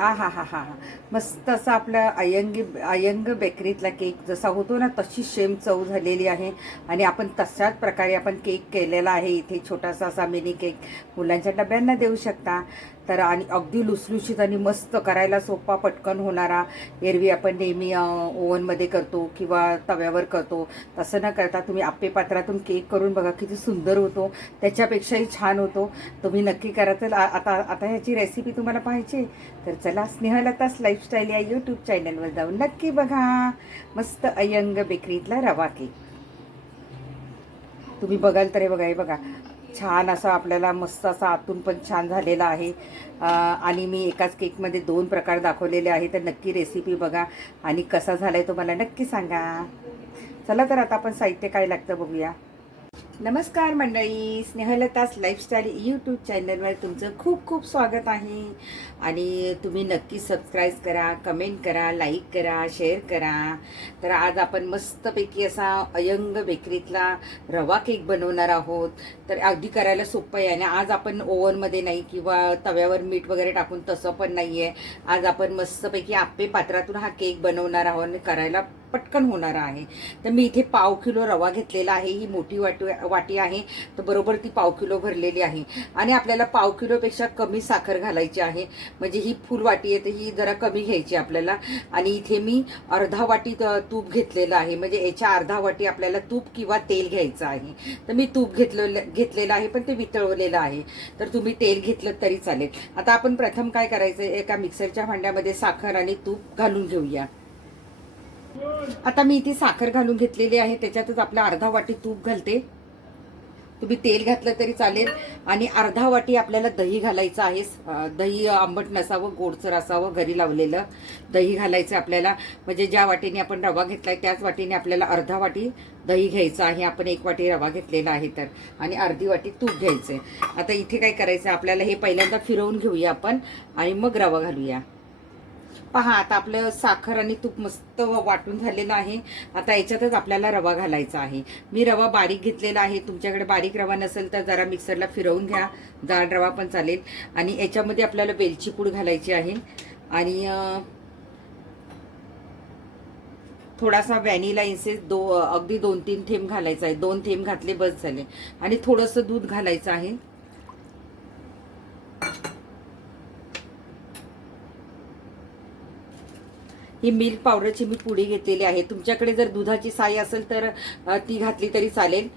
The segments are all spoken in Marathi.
आ हा हा हा हा. मस्त असा आपला अयंगी अयंग बेकरीतला केक जसा होतो ना तशी शेम चव झालेली आहे. आणि आपण तशाच प्रकारे आपण केक केलेला आहे. इथे छोटासा असा मिनी केक मुलांच्या डब्यांना देऊ शकता. तर आणि अगदी लुसलुशीत आणि मस्त करायला सोपा पटकन होणारा एरवी आपण नेहमी ओव्हनमध्ये करतो किंवा तव्यावर करतो. तसं न करता तुम्ही आप्पे पात्रातून केक करून बघा किती सुंदर होतो. त्याच्यापेक्षाही छान होतो. तुम्ही नक्की करा. तर आता आता ह्याची रेसिपी तुम्हाला पाहिजे तर चला स्नेहलताच लाईफस्टाईल या यूट्यूब चॅनलवर जाऊन नक्की बघा. मस्त अयंग बेकरीतला रवा केक. तुम्ही बघाल तर हे बघा हे बघा. छान असा आपल्याला मस्त असा आतून पण छान झालेला आहे. आणि मी एकाच केकमध्ये दोन प्रकार दाखवलेले आहे तर नक्की रेसिपी बघा. आणि कसा झालाय तो मला नक्की सांगा. चला तर आता आपण साहित्य काय लागतं बघूया. नमस्कार मंडळी स्नेहलतास लाईफस्टाईल यूट्यूब चॅनलवर तुमचं खूप खूप स्वागत आहे. आणि तुम्ही नक्की सबस्क्राईब करा कमेंट करा लाईक करा शेअर करा. तर आज आपण मस्तपैकी असा अयंग बेकरीतला रवा केक बनवणार आहोत. तर अगदी करायला सोपं आहे. आणि आज आपण ओव्हनमध्ये नाही किंवा तव्यावर मीठ वगैरे टाकून तसं पण नाही आहे आज आपण मस्तपैकी आप्पे पात्रातून हा केक बनवणार आहोत आणि करायला पटकन होणार आहे. तर मी इथे पाव किलो रवा घेतलेला आहे. ही मोठी वाटी वाटी आहे. तर बरोबर ती पाव किलो भरलेली आहे. आणि आपल्याला पाव किलोपेक्षा कमी साखर घालायची आहे. म्हणजे ही फुल वाटी आहे तर ही जरा कमी घ्यायची आपल्याला. आणि इथे मी अर्धा वाटी तूप घेतलेलं आहे. म्हणजे याच्या अर्धा वाटी आपल्याला तूप किंवा तेल घ्यायचं आहे. तर मी तूप घेतलेलं घेतलेलं आहे पण ते वितळवलेलं आहे. तर तुम्ही तेल घेतलं तरी चालेल. आता आपण प्रथम काय करायचं एका मिक्सरच्या भांड्यामध्ये साखर आणि तूप घालून घेऊया. आता मी इथे साखर घालून घेतलेली आहे त्याच्यातच आपल्या अर्धा वाटी तूप घालते. तुम्ही तेल घातलं तरी चालेल. आणि अर्धा वाटी आपल्याला दही घालायचं आहे. दही आंबट नसावं गोडसर असावं घरी लावलेलं दही घालायचं आपल्याला. म्हणजे ज्या वाटीने आपण रवा घेतलाय त्याच वाटीने आपल्याला अर्धा वाटी दही घ्यायचं आहे. आपण एक वाटी रवा घेतलेला आहे तर. आणि अर्धी वाटी तूप घ्यायचं आहे आता इथे काय करायचं आपल्याला हे पहिल्यांदा फिरवून घेऊया आपण आणि मग रवा घालूया. पहा आता आपलं साखर आणि तूप मस्त वाटून झालेलं आहे. आता याच्यातच आपल्याला रवा घालायचा आहे. मी रवा बारीक घेतलेला आहे. तुमच्याकडे बारीक रवा नसेल तर जरा मिक्सरला फिरवून घ्या. जाड रवा पण चालेल. आणि याच्यामध्ये आपल्याला वेलची पूड घालायची आहे. आणि थोडासा व्हॅनिला इन्सेस दो अगदी दोन तीन थेंब घालायचा आहे. दोन थेंब घातले बस झाले. आणि थोडंसं दूध घालायचं आहे. ही मिल्क पावडरची मी पुडी घेतलेली आहे. तुमच्याकडे जर दुधाची साई असेल तर ती घातली तरी चालेल.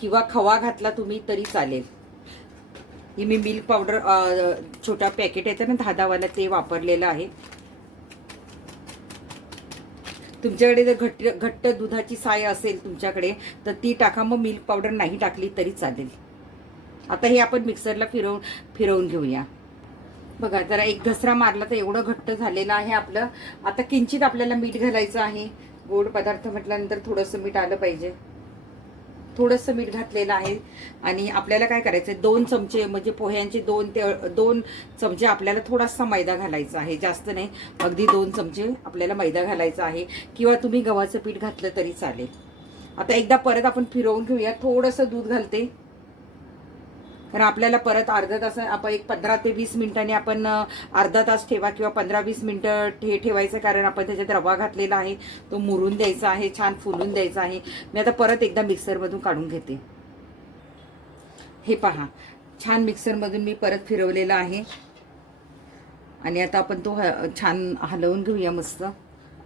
किंवा खवा घातला तुम्ही तरी चालेल. ही मी मिल्क पावडर छोटा पॅकेट येतं ना दहा दहावाला ते वापरलेलं आहे. तुमच्याकडे जर घट्ट घट्ट दुधाची साय असेल तुमच्याकडे तर ती टाका. मग मिल्क पावडर नाही टाकली तरी चालेल. आता हे आपण मिक्सरला फिरवून फिरवून घेऊया. बघा जरा एक घसरा मारला तर एवढं घट्ट झालेलं आहे आपलं. आता किंचित आपल्याला मीठ घालायचं आहे. गोड पदार्थ म्हटल्यानंतर थोडंसं मीठ आलं पाहिजे. थोडंसं मीठ घातलेलं आहे. आणि आपल्याला काय करायचं दोन चमचे म्हणजे पोह्यांचे दोन ते दोन चमचे आपल्याला थोडासा मैदा घालायचा आहे. जास्त नाही. अगदी दोन चमचे आपल्याला मैदा घालायचा आहे. किंवा तुम्ही गव्हाचं पीठ घातलं तरी चालेल. आता एकदा परत आपण फिरवून घेऊया. थोडंसं दूध घालते. कारण आपल्याला परत अर्धा तास आपण एक पंधरा ते वीस मिनिटांनी आपण अर्धा तास ठेवा किंवा पंधरा वीस मिनिटं ठे ठेवायचं कारण आपण त्याच्यात रवा घातलेला आहे तो मुरून द्यायचा आहे छान फुलून द्यायचा आहे. मी आता परत एकदा मिक्सरमधून काढून घेते. हे पहा छान मिक्सरमधून मी परत फिरवलेला आहे. आणि आता आपण तो ह- छान हलवून घेऊया मस्त.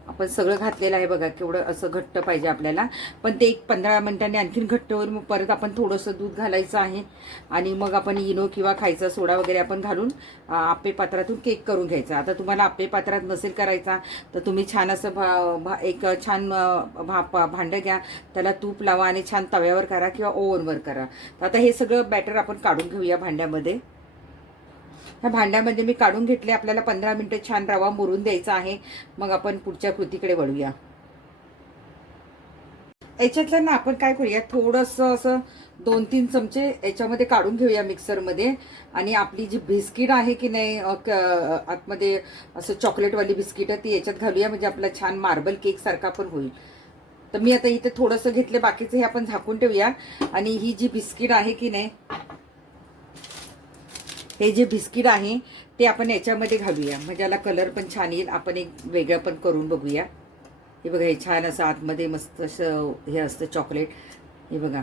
आपण सगळं घातलेलं आहे बघा केवढं असं घट्ट पाहिजे आपल्याला. पण ते एक पंधरा मिनिटांनी आणखीन घट्टवर मग परत आपण थोडंसं दूध घालायचं आहे. आणि मग आपण इनो किंवा खायचा सोडा वगैरे आपण घालून आपे आप्पे पात्रातून केक करून घ्यायचा. आता तुम्हाला आप्पे पात्रात नसेल करायचा तर तुम्ही छान असं भा भा एक छान भा भांडं घ्या. त्याला तूप लावा आणि छान तव्यावर करा किंवा ओव्हनवर करा. तर आता हे सगळं बॅटर आपण काढून घेऊया भांड्यामध्ये. ह्या भांड्यामध्ये मी काढून घेतले. आपल्याला पंधरा मिनिटं छान रवा मुरून द्यायचा आहे. मग आपण पुढच्या कृतीकडे वळूया. याच्यातलं ना आपण काय करूया? थोडंसं असं दोन तीन चमचे याच्यामध्ये काढून घेऊया मिक्सरमध्ये. आणि आपली जी बिस्किट आहे की नाही आतमध्ये असं चॉकलेटवाली बिस्किट ती याच्यात घालूया. म्हणजे आपला छान मार्बल केक सारखा पण होईल. तर मी आता इथे थोडंसं घेतले. बाकीचं हे आपण झाकून ठेवूया. आणि ही जी बिस्किट आहे की नाही हे जे बिस्किट आहे ते आपण याच्यामध्ये घालूया. म्हणजे याला कलर पण छान येईल. आपण एक वेगळं पण करून बघूया. हे बघा हे छान असं आतमध्ये मस्त असं हे असतं चॉकलेट. हे बघा.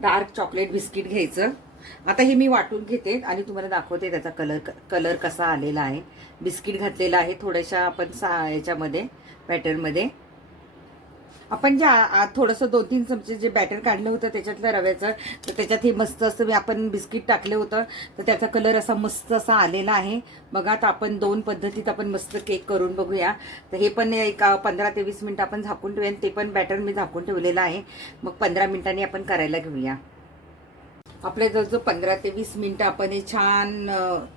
डार्क चॉकलेट बिस्किट घ्यायचं. आता हे मी वाटून घेते आणि तुम्हाला दाखवते त्याचा कलर कलर कसा आलेला आहे. बिस्किट घातलेला आहे थोड्याशा आपण सा याच्यामध्ये पॅटर्नमध्ये. आपण जे थोडंसं दोन तीन चमचे जे बॅटर काढलं होतं त्याच्यातलं रव्याचं तर त्याच्यात हे मस्त असं मी आपण बिस्किट टाकलं होतं तर त्याचा कलर असा मस्त असा आलेला आहे. बघा आता आपण दोन पद्धतीत आपण मस्त केक करून बघूया. तर हे पण एक पंधरा ते वीस मिनटं आपण झाकून ठेवूया ते पण बॅटर मी झाकून ठेवलेलं आहे. मग पंधरा मिनिटांनी आपण करायला घेऊया. आपल्या जवळजवळ पंधरा ते वीस मिनटं आपण हे छान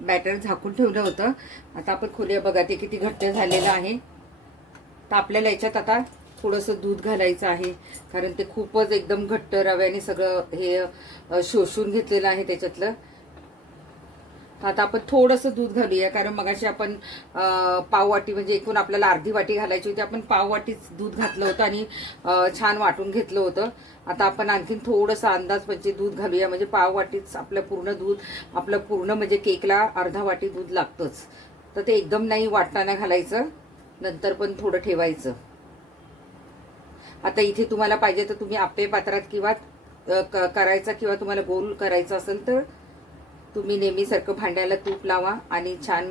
बॅटर झाकून ठेवलं होतं. आता आपण खोलूया बघा ते किती घट्ट झालेलं आहे. तर आपल्याला याच्यात आता थोडंसं दूध घालायचं आहे. कारण ते खूपच एकदम घट्ट रव्याने सगळं हे शोषून घेतलेलं आहे त्याच्यातलं. आता आपण थोडंसं दूध घालूया. कारण मगाशी आपण पाव वाटी म्हणजे एकूण आपल्याला अर्धी वाटी घालायची होती. आपण पाव वाटीच दूध घातलं होतं आणि छान वाटून घेतलं होतं. आता आपण आणखीन थोडंसं अंदाज म्हणजे दूध घालूया. म्हणजे पाव वाटीच आपलं पूर्ण दूध आपलं पूर्ण म्हणजे केकला अर्धा वाटी दूध लागतंच. तर ते एकदम नाही वाटताना घालायचं. नंतर पण थोडं ठेवायचं. आता इथे तुम्हाला पाहिजे तर तुम्ही आपे पात्रात किंवा करायचा किंवा तुम्हाला गोल करायचा असेल तर तुम्ही नेहमीसारखं भांड्याला तूप लावा आणि छान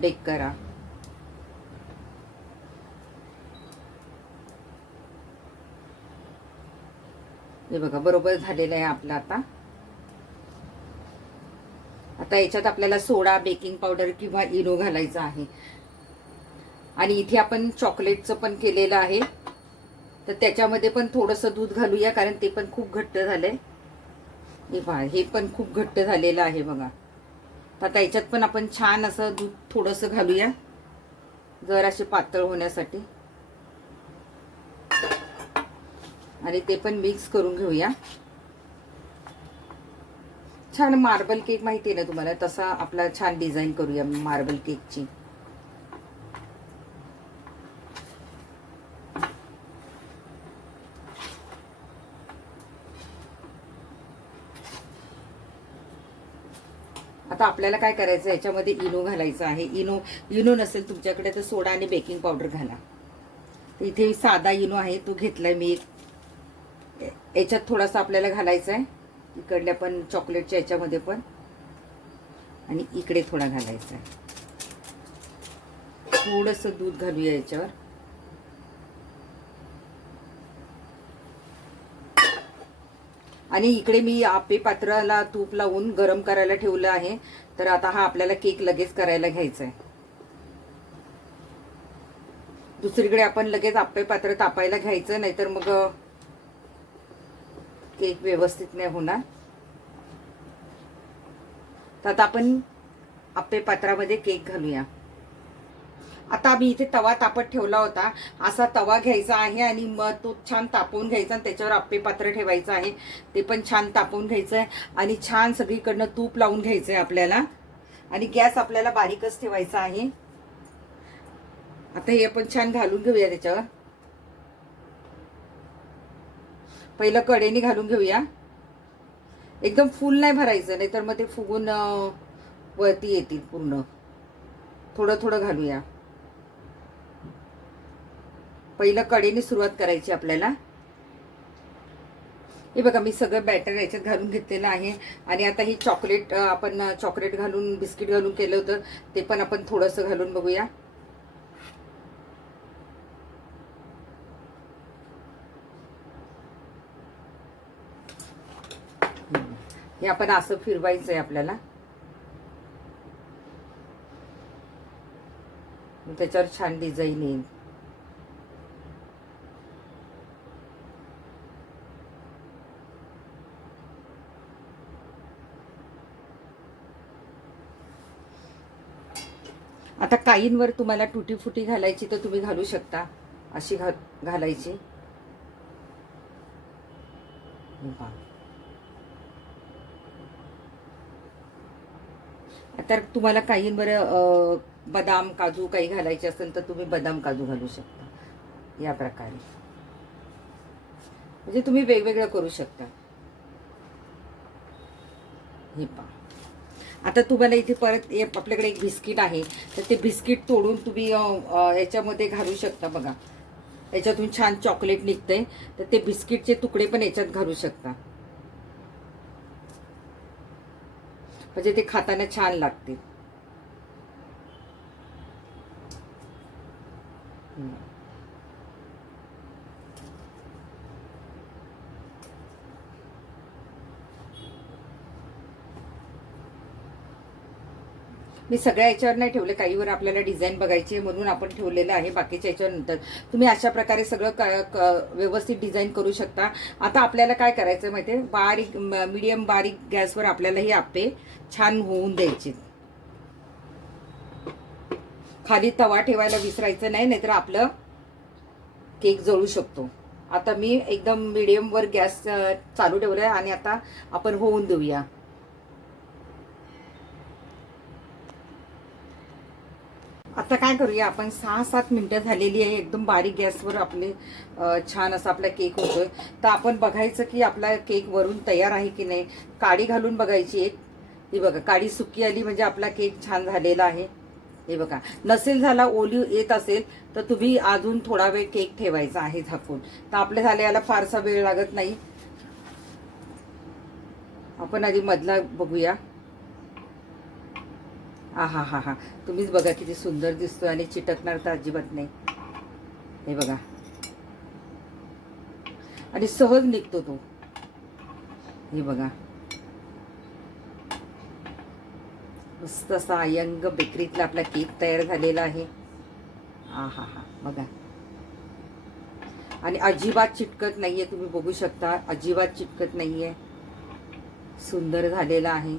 बेक करा. हे बघा बरोबर झालेलं आहे आपलं आता. आता याच्यात आपल्याला सोडा बेकिंग पावडर किंवा इनो घालायचा आहे. आणि इथे आपण चॉकलेटचं पण केलेलं आहे. तर त्याच्यामध्ये पण थोडंसं दूध घालूया कारण ते पण खूप घट्ट झालं आहे हे पहा हे पण खूप घट्ट झालेलं आहे बघा. तर आता याच्यात पण आपण छान असं दूध थोडंसं घालूया जर असे पातळ होण्यासाठी. आणि ते पण मिक्स करून घेऊया. छान मार्बल केक माहिती आहे ना तुम्हाला? तसा आपला छान डिझाईन करूया मार्बल केकची आता आपल्याला काय करायचं? याच्यामध्ये इनो घालायचं आहे. इनो इनो नसेल तुमच्याकडे तर सोडा आणि बेकिंग पावडर घाला. तर इथे साधा इनो आहे. तो घेतलाय मी. याच्यात थोडासा आपल्याला घालायचा आहे इकडल्या पण चॉकलेटच्या याच्यामध्ये पण. आणि इकडे थोडा घालायचा आहे थोडंसं दूध घालूया याच्यावर. आणि इकडे मी आपे पात्राला तूप लावून गरम करायला ठेवलं आहे. तर आता हा आपल्याला केक लगेच करायला घ्यायचा आहे दुसरीकडे आपण लगेच आपे पात्र तापायला घ्यायचं नाहीतर मग केक व्यवस्थित नाही होणार. तर आता आपण आपे पात्रामध्ये केक घालूया. आता आम्ही इथे तवा तापत ठेवला होता. असा तवा घ्यायचा आहे आणि मग तो छान तापवून घ्यायचा आणि त्याच्यावर आप्पे पात्र ठेवायचं आहे. ते पण छान तापवून घ्यायचं आहे आणि छान सगळीकडनं तूप लावून घ्यायचं आहे आपल्याला. आणि गॅस आपल्याला बारीकच ठेवायचा आहे. आता हे आपण छान घालून घेऊया त्याच्यावर. पहिलं कडेने घालून घेऊया. एकदम फुल नाही भरायचं नाहीतर मग ते फुगून वरती येतील पूर्ण. थोडं थोडं घालूया. पहिलं कडेने सुरुवात करायची आपल्याला. हे बघा मी सगळं बॅटर याच्यात घालून घेतलेलं आहे. आणि आता हे चॉकलेट आपण चॉकलेट घालून बिस्किट घालून केलं होतं ते पण आपण थोडंसं घालून बघूया. हे आपण असं फिरवायचं आहे आपल्याला. त्याच्यावर छान डिझाईन येईल. गायींवर काहींवर तुम्हाला तुटी फुटी घालायची तर तुम्ही घालू शकता. अशी घा घालायची. पहा. तर तुम्हाला काहींवर बदाम काजू काही घालायचे असेल तर तुम्ही बदाम काजू घालू शकता. या प्रकारे. म्हणजे तुम्ही वेगवेगळं करू शकता. हे पहा. आता तुम्हाला इथे परत आपल्याकडे एक बिस्किट आहे. तर ते बिस्किट तोडून तुम्ही याच्यामध्ये घालू शकता बघा. याच्यातून छान चॉकलेट निघतंय. तर ते बिस्किटचे तुकडे पण याच्यात घालू शकता. म्हणजे ते खाताना छान लागते. मी सगळ्या याच्यावर नाही ठेवले काहीवर आपल्याला डिझाईन बघायची आहे म्हणून आपण ठेवलेलं आहे बाकीच्या याच्यावर नंतर तुम्ही अशा प्रकारे सगळं क- क- व्यवस्थित डिझाईन करू शकता. आता आपल्याला काय करायचं माहिती आहे बारीक मीडियम बारीक गॅसवर आपल्याला हे आप्पे छान होऊन द्यायचे. खाली तवा ठेवायला विसरायचं नाही नाहीतर आपलं केक जळू शकतो. आता मी एकदम मीडियमवर गॅस चालू ठेवलं आहे आणि आता आपण होऊन देऊया. आता काय करूया आपण सहा सात मिनटं झालेली आहे एकदम बारीक गॅसवर आपले छान असा आपला केक होतोय. तर आपण बघायचं की आपला केक वरून तयार आहे की नाही काडी घालून बघायची एक ही बघा काडी सुकी आली म्हणजे आपला केक छान झालेला आहे. हे बघा नसेल झाला ओली येत असेल तर तुम्ही अजून थोडा वेळ केक ठेवायचा आहे झाकून. तर आपल्या झाले याला फारसा वेळ लागत नाही. आपण आधी मधला बघूया. हा हा हा हा. तुम्हीच बघा किती सुंदर दिसतो आणि चिटकणार तर अजिबात नाही. हे बघा. आणि सहज निघतो तो. हे बघा. मस्त असा अयंग बेकरीतला आपला केक तयार झालेला आहे. हा हा हा. बघा. आणि अजिबात चिटकत नाहीये तुम्ही बघू शकता. अजिबात चिटकत नाहीये. सुंदर झालेला आहे.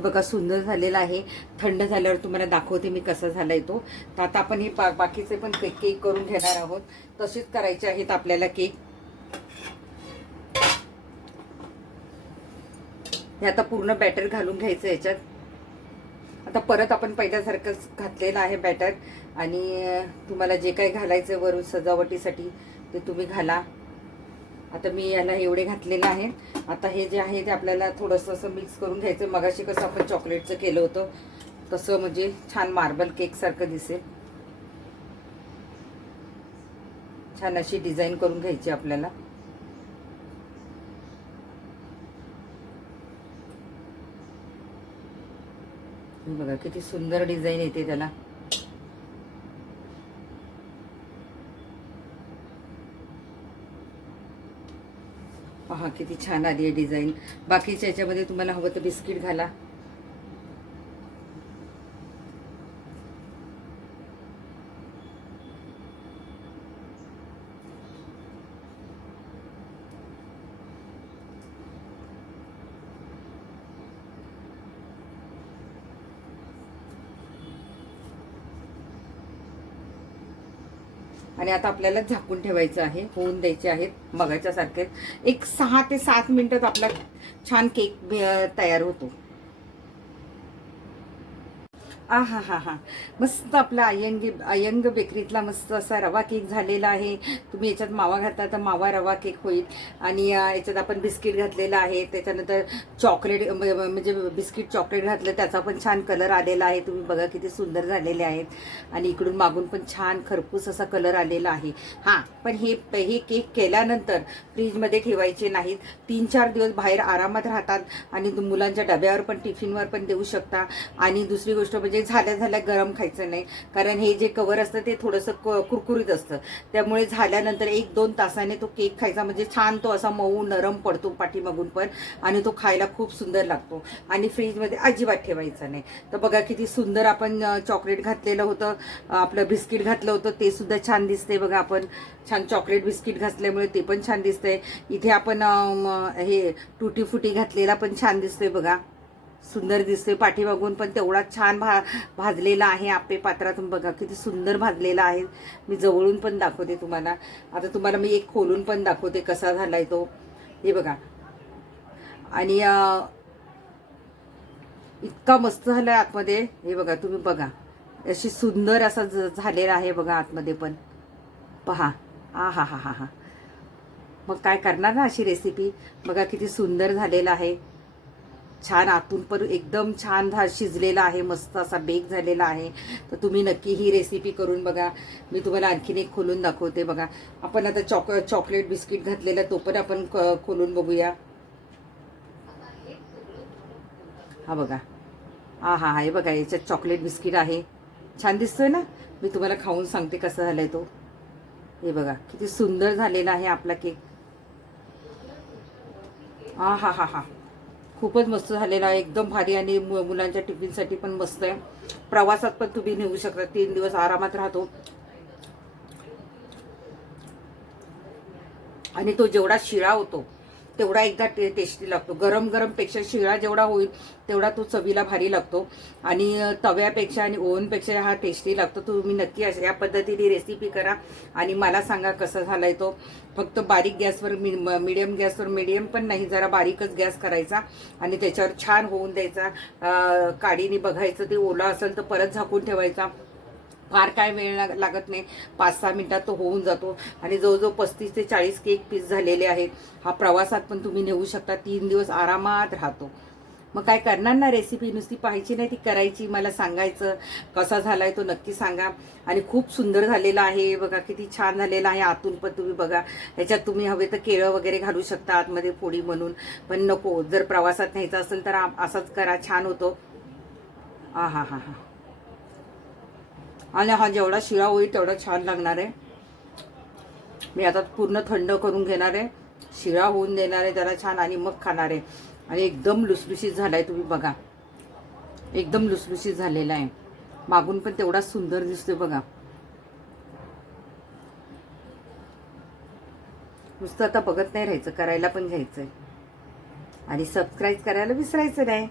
हे बघा सुंदर झालेला आहे. थंड झाल्यावर तुम्हाला दाखवते मी कसा झालाय तो. तर आता आपण हे बा बाकीचे पण केक केक करून घेणार आहोत. तसेच करायचे आहेत आपल्याला केक. हे आता पूर्ण बॅटर घालून घ्यायचं याच्यात. आता परत आपण पहिल्यासारखंच घातलेलं आहे बॅटर. आणि तुम्हाला जे काही घालायचं वरून सजावटीसाठी ते तुम्ही घाला. आता मी याला एवढे घातलेलं आहे आता हे जे आहे ते आपल्याला थोडंसं असं मिक्स करून घ्यायचं मगाशी कसं आपण चॉकलेटचं केलं होतं तसं म्हणजे छान मार्बल केकसारखं दिसेल. छान अशी डिझाईन करून घ्यायची आपल्याला. बघा किती सुंदर डिझाईन येते त्याला. किती छान आली आहे डिझाईन. बाकीच्या याच्यामध्ये तुम्हाला हवं तर बिस्किट घाला. आणि आता आपल्याला झाकून ठेवायचं आहे होऊन द्यायचे आहेत बघायच्यासारखे. एक सहा ते सात मिनिटात आपला छान केक तयार होतो. आ हा हा हा मस्त आपला अयंग अयंग बेकरीतला मस्त असा रवा केक झालेला आहे. तुम्ही याच्यात मावा घातला तर मावा रवा केक होईल. आणि याच्यात आपण बिस्किट घातलेलं आहे. त्याच्यानंतर चॉकलेट म्हणजे बिस्किट चॉकलेट घातलं त्याचा पण छान कलर आलेला आहे. तुम्ही बघा किती सुंदर झालेले आहेत. आणि इकडून मागून पण छान खरपूस असा कलर आलेला आहे. हां पण हे हे केक केल्यानंतर फ्रीजमध्ये ठेवायचे नाहीत. तीन चार दिवस बाहेर आरामात राहतात. आणि मुलांच्या डब्यावर पण टिफिनवर पण देऊ शकता. आणि दुसरी गोष्ट म्हणजे झाल्या झाल्या गरम खायचं नाही. कारण हे जे कवर असतं ते थोडंसं क- कुरकुरीत असतं. त्यामुळे झाल्यानंतर एक दोन तासाने तो केक खायचा. म्हणजे छान तो असा मऊ नरम पडतो पाठीमागून पण. आणि तो खायला खूप सुंदर लागतो. आणि फ्रीजमध्ये अजिबात ठेवायचा नाही. तर बघा किती सुंदर आपण चॉकलेट घातलेलं होतं. आपलं बिस्किट घातलं होतं. ते सुद्धा छान दिसते बघा आपण. छान चॉकलेट बिस्किट घातल्यामुळे ते पण छान दिसतंय. इथे आपण हे टुटी फुटी घातलेला पण छान दिसतोय बघा. सुंदर दिसतोय. पाठीमागून पण तेवढा छान भा भाजलेला आहे आपे पात्रातून बघा. किती सुंदर भाजलेला आहे. मी जवळून पण दाखवते तुम्हाला. आता तुम्हाला मी एक खोलून पण दाखवते कसा झालाय तो. हे बघा. आणि इतका मस्त झालाय आतमध्ये. हे बघा तुम्ही बघा. अशी सुंदर असा ज- झालेला आहे बघा आतमध्ये पण. पहा. आ हा हा हा हा. मग काय करणार ना अशी रेसिपी बघा किती सुंदर झालेला आहे. छान आतून पण एकदम छान धा शिजलेला आहे मस्त असा बेक झालेला आहे. तर तुम्ही नक्की ही रेसिपी करून बघा. मी तुम्हाला आणखीन एक खोलून दाखवते बघा. आपण आता चॉक चॉकलेट बिस्किट घातलेला तो पण आपण क- खोलून बघूया. हा बघा. हा हा हा हे बघा याच्यात चॉकलेट बिस्किट आहे. छान दिसतोय ना? मी तुम्हाला खाऊन सांगते कसं झालंय तो. हे बघा किती सुंदर झालेला आहे आपला केक हा हा हा हा. खूपच मस्त झालेला आहे. एकदम भारी आणि मु- मुलांच्या टिफिनसाठी पण मस्त आहे. प्रवासात पण तुम्ही नेऊ शकता. तीन दिवस आरामात राहतो. आणि तो जेवढा शिळा होतो तेवढा एकदा टे टेस्टी लागतो. गरम गरमपेक्षा शिळा जेवढा होईल तेवढा तो चवीला भारी लागतो. आणि तव्यापेक्षा आणि ओव्हनपेक्षा हा टेस्टी लागतो. तुम्ही नक्की अशा या पद्धतीने रेसिपी करा. आणि मला सांगा कसा झालाय तो. फक्त बारीक गॅसवर मिडियम गॅसवर मिडियम पण नाही जरा बारीकच गॅस करायचा. आणि त्याच्यावर छान होऊन द्यायचा. काडीने बघायचं ते ओला असेल तर परत झाकून ठेवायचा. फार काय वेळ लाग- लागत नाही. पाच सहा मिनिटात तो होऊन जातो. आणि जवळजवळ पस्तीस ते चाळीस केक पीस झालेले आहेत. हा प्रवासात पण तुम्ही नेऊ शकता. तीन दिवस आरामात राहतो. मग काय करणार ना रेसिपी नुसती पाहायची नाही ती करायची. मला सांगायचं. कसा झालाय तो नक्की सांगा. आणि खूप सुंदर झालेला आहे. बघा किती छान झालेला आहे. आतून पण तुम्ही बघा. ह्याच्यात तुम्ही हवे तर केळं वगैरे घालू शकता आतमध्ये फोडी म्हणून. पण नको. जर प्रवासात न्यायचा असेल तर असंच असाच करा. छान होतो. हा हा हा हा. आणि हा जेवढा शिळा होईल तेवढा छान लागणार आहे. मी आता पूर्ण थंड करून घेणार आहे. शिळा होऊन देणार आहे जरा छान आणि मग खाणार आहे. आणि एकदम लुसलुशीत झालाय तुम्ही बघा. एकदम लुसलुशीत झालेला आहे. मागून पण तेवढा सुंदर दिसतोय बघा. नुसतं आता बघत नाही राहायचं करायला पण घ्यायचंय. आणि सबस्क्राईब करायला विसरायचं नाही.